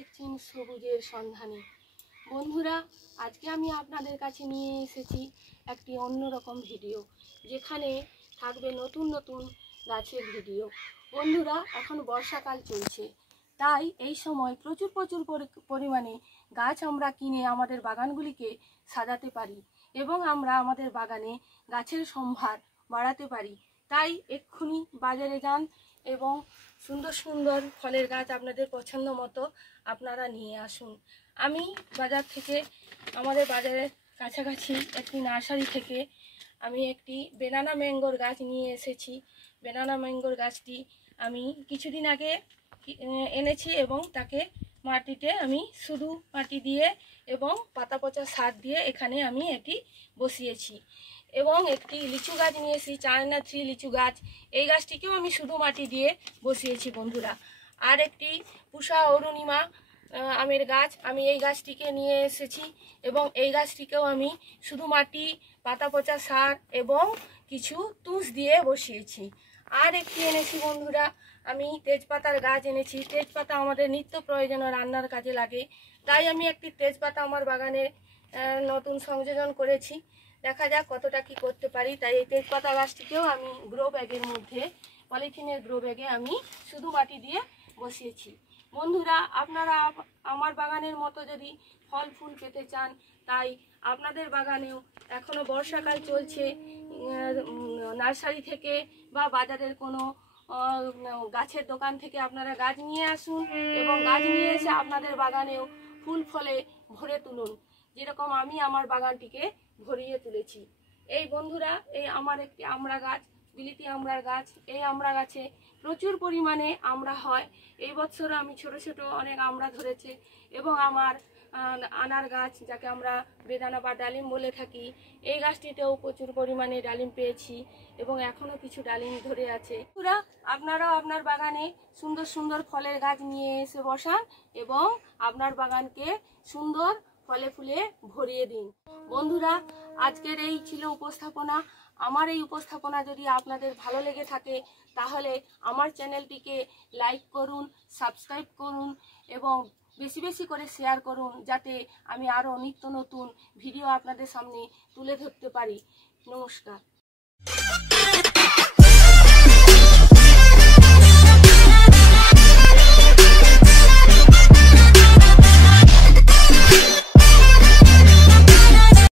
দেখছেন সবুজের সন্ধানে। বন্ধুরা, আজকে আমি আপনাদের কাছে নিয়ে এসেছি একটি অন্যরকম ভিডিও, যেখানে থাকবে নতুন নতুন গাছের ভিডিও। বন্ধুরা, এখন বর্ষাকাল চলছে, তাই এই সময় প্রচুর পরিমাণে গাছ আমরা কিনে আমাদের বাগানগুলিকে সাজাতে পারি এবং আমরা আমাদের বাগানে গাছের সম্ভার বাড়াতে পারি। তাই এক্ষুনি বাজারে যান এবং সুন্দর সুন্দর ফলের গাছ আপনাদের পছন্দ মতো আপনারা নিয়ে আসুন। আমি বাজার থেকে, আমাদের বাজারের কাছাকাছি একটি নার্সারি থেকে আমি একটি বেনানা ম্যাঙ্গোর গাছ নিয়ে এসেছি। বেনানা ম্যাঙ্গোর গাছটি আমি কিছুদিন আগে এনেছি এবং তাকে মাটিতে আমি শুধু মাটি দিয়ে এবং পাতা পচা সার দিয়ে এখানে আমি এটি বসিয়েছি। এবং একটি লিচু গাছ নিয়েছি, চায়না 3 লিচু গাছ। এই গাছটিকেও আমি শুধু মাটি দিয়ে বসিয়েছি বন্ধুরা। আর একটি পুষা অরুণিমা আমের গাছ, আমি এই গাছটিকে নিয়ে এসেছি এবং এই গাছটিকেও আমি শুধু মাটি, পাতা পচা সার এবং কিছু তুষ দিয়ে বসিয়েছি। আর একটি এনেছি বন্ধুরা, আমি তেজপাতার গাছ এনেছি। তেজপাতা আমাদের নিত্য প্রয়োজনীয় রান্নার কাজে লাগে, তাই আমি একটি তেজপাতা আমার বাগানে নতুন সংযোজন করেছি। দেখা যাক কতটা কি করতে পারি। তাই এই তেজপাতা গাছটিকেও আমি গ্রো ব্যাগের মধ্যে, পলিথিনের গ্রো ব্যাগে আমি শুধু মাটি দিয়ে বসিয়েছি। বন্ধুরা, আপনারা আমার বাগানের মতো যদি ফল ফুল পেতে চান, তাই আপনাদের বাগানেও এখনও বর্ষাকাল চলছে, নার্সারি থেকে বা বাজারের কোনো গাছের দোকান থেকে আপনারা গাছ নিয়ে আসুন এবং গাছ নিয়ে এসে আপনাদের বাগানেও ফুল ফলে ভরে তুলুন, যেরকম আমি আমার বাগানটিকে ভরিয়ে তুলেছি। এই বন্ধুরা, এই আমার একটি আমড়া গাছ, বিলিতি আমড়ার গাছ। এই আমড়া গাছে প্রচুর পরিমাণে আমড়া হয়। এই বছর আমি ছোট ছোট অনেক আমড়া ধরেছে এবং আমার আনার গাছ, যাকে আমরা বেদানা বা ডালিম বলে থাকি, এই গাছটিতেও প্রচুর পরিমাণে ডালিম পেয়েছি এবং এখনও কিছু ডালিম ধরে আছে। বন্ধুরা, আপনারাও আপনার বাগানে সুন্দর সুন্দর ফলের গাছ নিয়ে এসে বসান এবং আপনার বাগানকে সুন্দর ফলে ফুলে ভরিয়ে দিন। বন্ধুরা, আজকের এই ছিল উপস্থাপনা। আমার এই উপস্থাপনা যদি আপনাদের ভালো লেগে থাকে, তাহলে আমার চ্যানেলটিকে লাইক করুন, সাবস্ক্রাইব করুন এবং বেশি বেশি করে শেয়ার করুন, যাতে আমি আরও নিত্য নতুন ভিডিও আপনাদের সামনে তুলে ধরতে পারি। নমস্কার।